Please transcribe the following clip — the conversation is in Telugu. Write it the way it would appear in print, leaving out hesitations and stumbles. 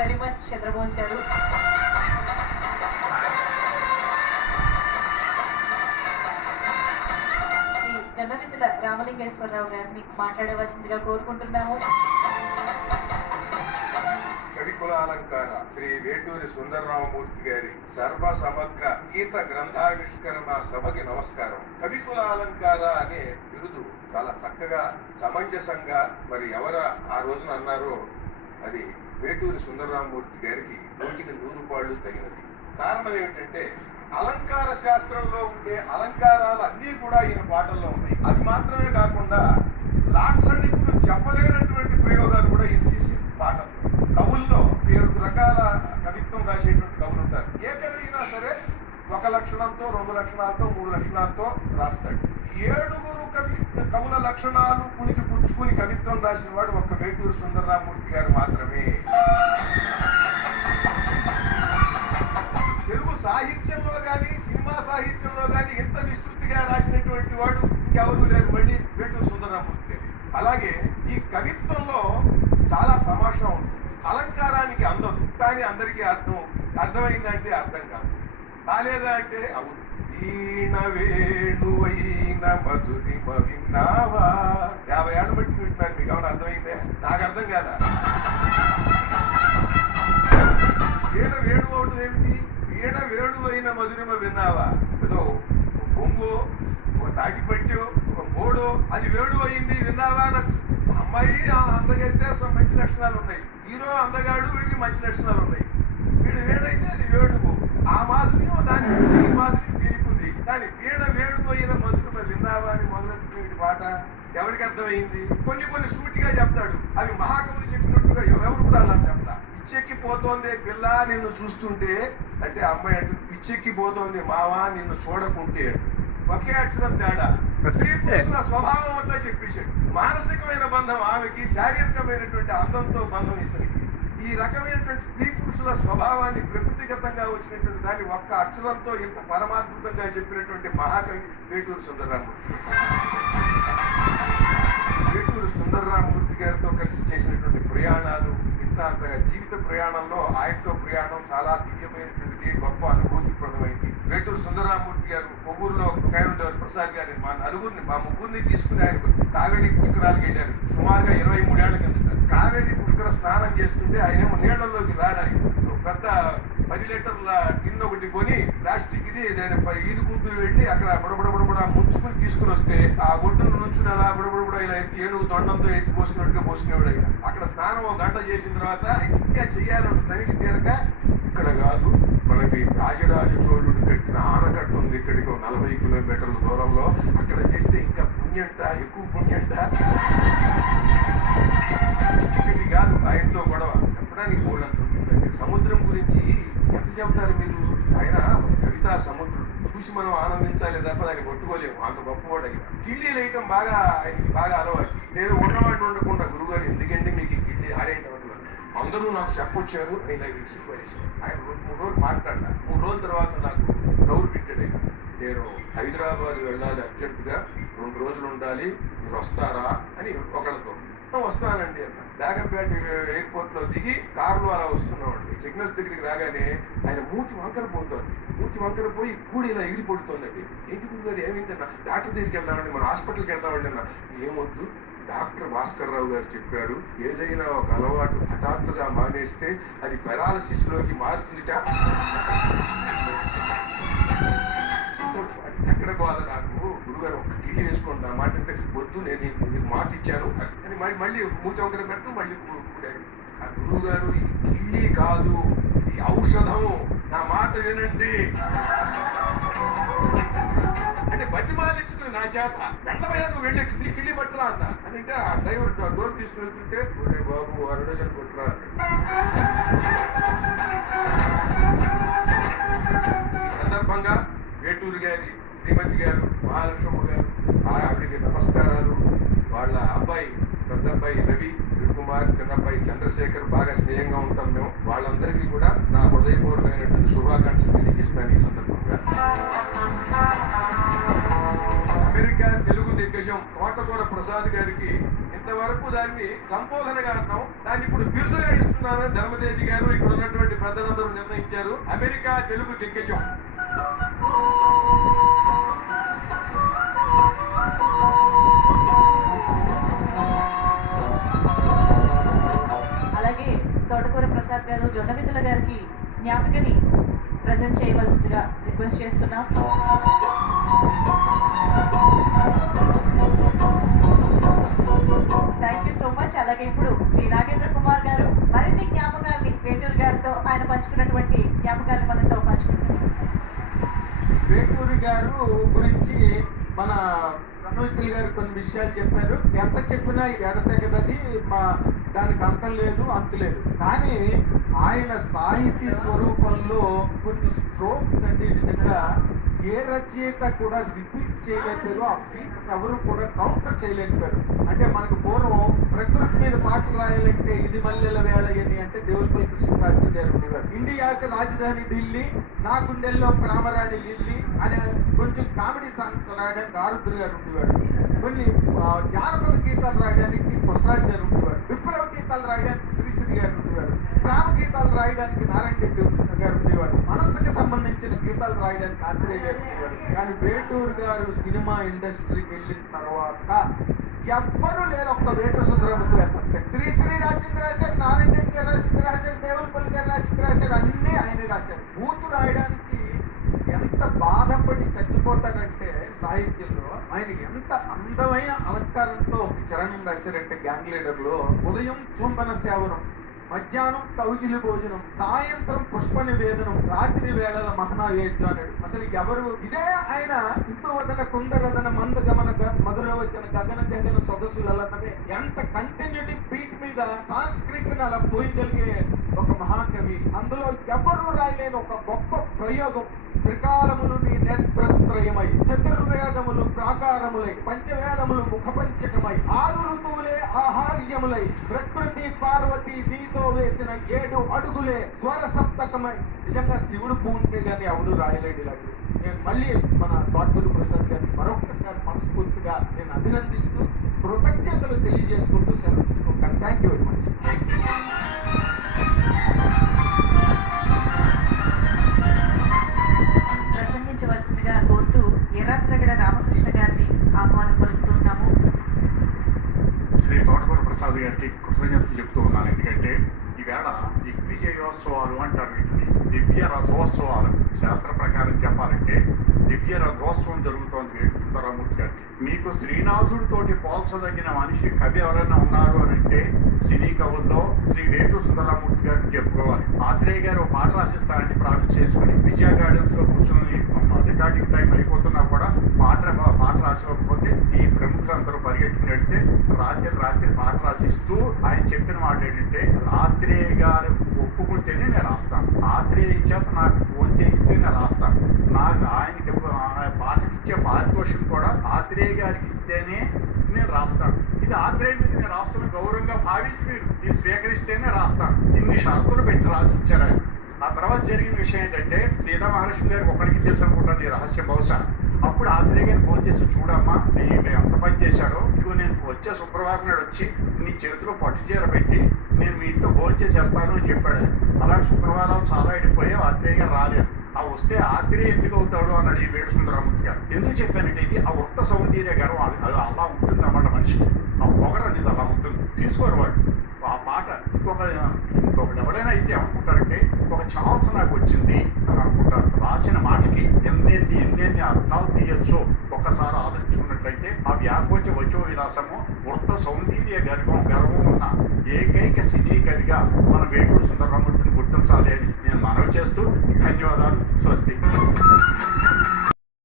వెరీ మచ్ చంద్రబోస్ గారు. శ్రీ జననిధుల రామలింగేశ్వరరావు గారిని మాట్లాడవలసిందిగా కోరుకుంటున్నాము. కవికులాలంకార శ్రీ వేటూరి సుందరరామమూర్తి గారి సర్వ సమగ్ర గీత గ్రంథావిష్కరణ సభకి నమస్కారం. కవికులాలంకార అనే బిరుదు చాలా చక్కగా సమంజసంగా మరి ఎవరు ఆ రోజున అన్నారో అది వేటూరి సుందరరామమూర్తి గారికి 100కి 100 పాళ్ళు తగినది. కారణం ఏమిటంటే అలంకార శాస్త్రంలో ఉండే అలంకారాలు అన్నీ కూడా ఈయన పాటల్లో ఉన్నాయి. అది మాత్రమే కాకుండా లాక్షణికులు చెప్పలేనటువంటి ప్రయోగాలు కూడా ఈయన చేశారు పాటల్లో. కవుల్లో 7 రకాల కవిత్వం రాసేటువంటి కవులు ఉంటారు. ఏ కవి అయినా సరే 1 లక్షణంతో 2 లక్షణాలతో 3 లక్షణాలతో రాస్తాడు. 7 కవుల లక్షణాలు పుణికి పుచ్చుకుని కవిత్వం రాసిన వాడు ఒక్క వేటూరి సుందరరామమూర్తి గారు మాత్రమే. తెలుగు సాహిత్యంలో కానీ సినిమా సాహిత్యంలో కానీ ఇంత విస్తృతిగా రాసినటువంటి వాడు ఇంకెవరూ లేరు, మళ్ళీ వేటూరి సుందరరామమూర్తి గారు. అలాగే ఈ కవిత్వంలో చాలా తమాషా ఉంది. అలంకారానికి అందదు, కానీ అందరికీ అర్థమైందంటే అర్థం కాదు, కాలేదా అంటే అవును. వీణ వేణువైన మధురిమ విన్నావా 50 ఏళ్ళ బట్టి వింటున్నారు, మీకు ఏమైనా అర్థమైందే? నాకు అర్థం కాదా? వీణ వేణువు అవుతుంది ఏమిటి? వీణ వేణువైన మధురిమ విన్నావా? ఏదో బొంగో, ఒక తాటి పట్టో, ఒక బోడో, అది వేణువు అయింది విన్నావా? అమ్మాయి అందగైతే మంచి లక్షణాలు ఉన్నాయి, హీరో అందగాడు వీడికి మంచి లక్షణాలు ఉన్నాయి, వీడు వేడైతే అది వేణువు, ఆ మాధుర్యం దానికి ఈ మాధుర్యం దీనికి ఉంది. కానీ వీణ వేణుపోయిన మధురిమ విన్నావా అని మొదలెట్టిన పాట ఎవరికి అర్థమైంది? కొన్ని సూటిగా చెప్తాడు, అవి మహాకవులు చెప్పినట్టుగా ఎవరు కూడా అలా చెప్తా. పిచ్చెక్కిపోతోంది పిల్ల నిన్ను చూస్తుంటే అంటే అమ్మాయి అంటే పిచ్చెక్కిపోతోంది మావా నిన్ను చూడకుంటే, ఒకే అక్షరం తేడా. స్త్రీ పురుషుల స్వభావం అంతా చెప్పేశాడు. మానసికమైన బంధం ఆమెకి, శారీరకమైనటువంటి అందంతో బంధం ఇతనికి. ఈ రకమైనటువంటి స్త్రీ పురుషుల స్వభావాన్ని ప్రకృతిగతంగా వచ్చినటువంటి దాన్ని ఒక్క అక్షరంతో ఇంత పరమాద్భుతంగా చెప్పినటువంటి మహాకవి వేటూరి సుందరరామమూర్తి. వేటూరి సుందరరామమూర్తి గారితో కలిసి చేసినటువంటి ప్రయాణాలు అంతగా జీవిత ప్రయాణంలో ఆయనతో ప్రయాణం చాలా దివ్యమైనటువంటిది, గొప్ప అనుభూతిప్రదమైంది. వేటూరి సుందరరామమూర్తి గారు కొవ్వూరులో ఒక ఆయన ఉండేవారు, ప్రసాద్ గారిని. మా ముగ్గురిని తీసుకుని ఆయన కావేరీ పుష్కరాలకు వెళ్ళారు సుమారుగా 23 ఏళ్ల కిందట. కావేరీ పుష్కర స్నానం చేస్తుంటే ఆయనేమో నీళ్లలోకి రాడాలి పెద్ద 10 లీటర్ల గిన్నె ఒకటి కొని ప్లాస్టిక్ ఇది ఈదుకుంటూ వెళ్ళి అక్కడ బుడబుడబుడ ముంచుకుని తీసుకుని వస్తే ఆ ఒడ్డును నుంచి అలా బుడబుడబుడ ఇలా ఎత్తి ఏనుగు తొండంతో ఎత్తి పోసుకున్నట్టుగా పోసుకునేవాడు ఆయన. అక్కడ స్నానం 1 గంట చేసిన తర్వాత ఇంకా చెయ్యాలని తనిఖీ తీరక, ఇక్కడ కాదు మనకి రాజరాజ చోళుడు కట్టిన ఆనకట్ట ఉంది ఇక్కడికి 40 కిలోమీటర్ల దూరంలో, అక్కడ చేస్తే ఇంకా పుణ్యంట, ఎక్కువ పుణ్యంట. ఇది కాదు ఆయనతో గొడవ చెప్పడానికి మూడంత. సముద్రం గురించి ఎంత చెబుతారు మీరు? ఆయన కవితా సముద్రుడు, చూసి మనం ఆనందించాలి తప్ప దాన్ని కొట్టుకోలేము, అంత గొప్పవాడు. ఆయన కిళ్ళీలు వేయటం ఆయనకి బాగా అలవాటు. నేను ఉన్నవాడిని ఉండకుండా గురుగారు ఎందుకంటే మీకు ఈ కిళ్ళీ ఆరేయటం అందరూ నాకు చెప్పొచ్చారు అని ఇలా విసిగిపోయేసి ఆయన 2-3 రోజులు మాట్లాడినా. 3 రోజుల తర్వాత నాకు డౌట్ పెట్టాడు. నేను హైదరాబాద్ వెళ్ళాలి అర్జెంటుగా, 2 రోజులు ఉండాలి, మీరు వస్తారా అని ఒకళ్ళతో. వస్తానండి అన్న. బేగంపేట ఎయిర్పోర్ట్ లో దిగి కారులో అలా వస్తున్నామండి. సిగ్నల్స్ దగ్గరికి రాగానే ఆయన మూతి వంకర పోతుంది. మూతి వంకర పోయి కూడి ఇలా ఎగిరిపడుతోందండి. ఏంటి గురుగారు ఏమైందన్నా? డాక్టర్ దగ్గరికి వెళ్దామండి, మన హాస్పిటల్కి వెళ్దామండి అన్న. ఏమొద్దు, డాక్టర్ భాస్కర్ రావు గారు చెప్పారు, ఏదైనా ఒక అలవాటు హఠాత్తుగా మానేస్తే అది పెరాలసిస్ లోకి మారుతుందిట. ఎక్కడ బాధ నాకు, గురుగారు ఒక్క కిళ్ళి వేసుకోండి నా మాట అంటే, వద్దు నేను మీకు మాట ఇచ్చాను అని మళ్ళీ మూతి వంకర పెట్టు మళ్ళీ కూడాడు. ఆ గురువు గారు ఇది కిళ్ళి కాదు, ఇది ఔషధం, నా మాట వినండి అంటే బతిమాలించుకుని నా చేత వెళ్ళవయ్యా నువ్వు వెళ్ళి కిళ్ళి పట్టరా అన్న అని. అంటే ఆ డ్రైవర్ డోర్ తీసుకుని వెళ్తుంటే బాబు 2 డజన్ కొట్టరా ఈ సందర్భంగా వేటూరి గారి శ్రీమతి గారు, మహాలక్ష్మమ్మ గారు, ఆవిడికి నమస్కారాలు. వాళ్ళ అబ్బాయి, పెద్ద అబ్బాయి రవి కుమార్, చిన్నబ్బాయి చంద్రశేఖర్ బాగా స్నేహంగా ఉంటాం మేము. వాళ్ళందరికీ కూడా నా హృదయపూర్వకమైనటువంటి శుభాకాంక్షలు తెలియజేస్తున్నాను ఈ సందర్భంగా. అమెరికా తెలుగు దిగ్గజం తోటకూర ప్రసాద్ గారికి ఇంతవరకు దాన్ని సంబోధనగా అన్నాం, దాన్ని ఇప్పుడు బిరుదుగా ఇస్తున్నాం. తీసుకుంటున్నారని ధర్మతేజి గారు ఇక్కడ ఉన్నటువంటి పెద్దలందరూ నిర్ణయించారు. అమెరికా తెలుగు దిగ్గజం అలాగే తోటకూర ప్రసాద్ గారు జొన్నవిందుల గారికి జ్ఞాపికని ప్రజెంట్ చేయవలసిందిగా రిక్వెస్ట్ చేస్తున్నాం. Thank you so much. అలాగే ఇప్పుడు శ్రీ నాగేంద్ర కుమార్ గారు మరిన్ని జ్ఞాపకాల్ని వేటూరు గారితో ఆయన పంచుకున్నటువంటి జ్ఞాపకాలు మనతో పంచుకుంటారు. వేటూరి గారు గురించి మన రణవిత్తులు గారు కొన్ని విషయాలు చెప్పారు. ఎంత చెప్పినా ఎడతెగదది, దానికి అంతం లేదు, అంతు లేదు. కానీ ఆయన సాహితీ స్వరూపంలో కొన్ని స్ట్రోక్స్ అండి నిజంగా ఏ రచయిత కూడా రిపీట్ చేయలేకపోయారు. ఆ ఫీట్ ఎవరు కూడా కౌంటర్ చేయలేకపోయారు. అంటే మనకు పూర్వం ప్రకృతి మీద పాటలు రాయాలంటే ఇది మల్లెల వేళ అని అంటే దేవులపల్లి కృష్ణశాస్త్రి గారు ఉండేవారు. ఇండియాకి రాజధాని ఢిల్లీ, నా గుండెల్లో ప్రేమరాణి లిల్లీ అనే కొంచెం కామెడీ సాంగ్స్ రాయడానికి ఆరుద్ర గారు ఉండేవాడు. కొన్ని జానపద గీతాలు రాయడానికి కొసరాజు గారు ఉండేవారు. విప్లవ గీతాలు రాయడానికి శ్రీశ్రీ గారు ఉండేవారు. ప్రేమ గీతాలు రాయడానికి నారాయణ రెడ్డి గారు ఉండేవారు. మనస్సుకి సంబంధించిన గీతాలు రాయడానికి ఆత్రేయ గారు ఉండేవారు. కానీ వేటూరు గారు సినిమా ఇండస్ట్రీకి వెళ్ళిన తర్వాత ఎవ్వరూ లేరు. ఒక్క వేటూరు సుందరమూర్తి గారు తప్పితే. శ్రీశ్రీ రాసింది రాశారు, నారాయణ రెడ్డి గారు రాసింది రాశారు, దేవులపల్లి గారు రాసింది రాశారు, అన్నీ ఆయనే రాశారు. బూతు రాయడానికి ఎంత బాధపడి చచ్చిపోతాడంటే సాహిత్యంలో ఆయన ఎంత అందమైన అలంకారంతో ఒక చరణం రాశారంటే గ్యాంగ్ లీడర్ లో, ఉదయం చుంబన సేవనం, మధ్యాహ్నం కౌగిలి భోజనం, సాయంత్రం పుష్ప నివేదనం, రాత్రి వేళల మహానవేద్యం అన్నాడు. అసలు ఎవరు ఇదే ఆయన ఇందువదన కుందరదన మంద గమన మధుర వచ్చిన గగన గగన సొగసులన్నదే ఎంత కంటిన్యూటీ బీట్ మీద సాంస్కృతిని అలా పోయగలిగే ఒక మహాకవి. అందులో ఎవరు రాయలేని ఒక గొప్ప ప్రయోగం. త్రికాలములు నీ నేత్రత్రయమై, చతుర్వేదములు ప్రాకారములై, పంచవేదములు ముఖపంచకమై, 6 ఋతువులే ఆహార్యములై, ప్రకృతి పార్వతి నీతో వేసిన 7 అడుగులే స్వర సప్తకమై. నిజంగా శివుడు పూంటే గానీ ఎవడు రాయలేడు ఇలాంటి. నేను మళ్ళీ మన తోటకూర ప్రసాద్ గారిని మరొకసారి మనస్ఫూర్తిగా నేను అభినందిస్తూ కృతజ్ఞతలు తెలియజేసుకుంటూ సెలవు తీసుకుంటాను. Thank you very much. ప్రసంగించవలసిందిగా కోరుతూ ఎర్రాప్రగడ రామకృష్ణ గారిని ఆహ్వానం పలుకుతున్నాము. శ్రీ తోటకూర ప్రసాద్ గారికి కృతజ్ఞతలు చెప్తూ ఉన్నాను. ఎందుకంటే ఈవేళ దిగ్విజయోత్సవాలు అంటారు వీటిని, దివ్య రథోత్సవాలు. శాస్త్ర ప్రకారం చెప్పాలంటే దివ్య రథోత్సవం జరుగుతోంది వేటూరు సుందరమూర్తి గారికి. మీకు శ్రీనాథుడితోటి పోల్చదగిన మనిషి కవి ఎవరైనా ఉన్నారు అని అంటే సినీ కవుల్లో శ్రీ వేటూరు సుందరమూర్తి గారిని చెప్పుకోవాలి. ఆత్రేయ గారు పాట రాసిస్తారని ప్రామిస్ చేసుకుని విజయ గార్డెన్స్ లో కూర్చొని రికార్డింగ్ టైం అయిపోతున్నా కూడా పాట రాసివ్వకపోతే ఈ ప్రముఖులందరూ పరిగెట్టుకుని వెళ్తే రాత్రి పాట రాసిస్తూ ఆయన చెప్పిన మాట ఏంటంటే, ఆత్రేయ గారు ఒప్పుకుంటేనే నేను రాస్తాను, ఆత్రేయ చేత నాకు ఫోన్ చేయిస్తే నేను రాస్తాను, నాకు ఆయనకి పాటకి ఇచ్చే పారితోషికం కూడా ఆత్రేయ గారికి ఇస్తేనే నేను రాస్తాను, ఇది ఆత్రేయ మీద నేను రాస్తున్న గౌరవంగా భావించి మీరు ఇది స్వీకరిస్తేనే రాస్తాను, ఇన్ని షరతులు పెట్టి రాసిచ్చారు ఆయన. ఆ తర్వాత జరిగిన విషయం ఏంటంటే, సీతా మహాలక్ష్మి గారికి ఒకరికి తెలుసు అనుకుంటాను ఈ రహస్యం బహుశా. అప్పుడు ఆత్రేయ గారిని ఫోన్ చేసి, చూడమ్మా నేను ఎంత పని చేశాడో, ఇదిగో నేను వచ్చే శుక్రవారం నాడు వచ్చి నీ చేతిలో పట్టు చీర పెట్టి నేను మీ ఇంట్లో భోజనం చేసి వెళ్తాను అని చెప్పాడు. అలాగే శుక్రవారాలు చాలా అయిపోయాయి, ఆత్రేయ గారు రాలేదు. ఆ వస్తే ఆత్రేయ ఎందుకు అవుతాడు అన్నాడు ఈ వేటూరు సుందరమూర్తి గారు. ఎందుకు చెప్పానంటే, ఇది ఆ వృత్త సౌందర్య గర్వం, అది అలా ఉంటుంది అన్నమాట మనిషికి. ఆ పొగర అనేది అలా ఉంటుంది, తీసుకోరు వాడు. ఆ పాట ఇంకొకటి ఎవరైనా అయితే ఏమనుకుంటారంటే, ఒక ఛాన్స్ నాకు వచ్చింది అని అనుకుంటారు. రాసిన మాటకి ఎన్నెన్ని అర్థాలు తీయచ్చో ఒక్కసారి ఆలోచించుకున్నట్లయితే, ఆ వ్యాకోచ వచో విలాసము వృత్త సౌందర్య గర్వం ఉన్న ఏకైక సినీ కవిగా మన వేటూరు సుందరమూర్తిని గుర్తించాలి అని నేను మనవి చేస్తూ ధన్యవాదాలు. స్వస్తి.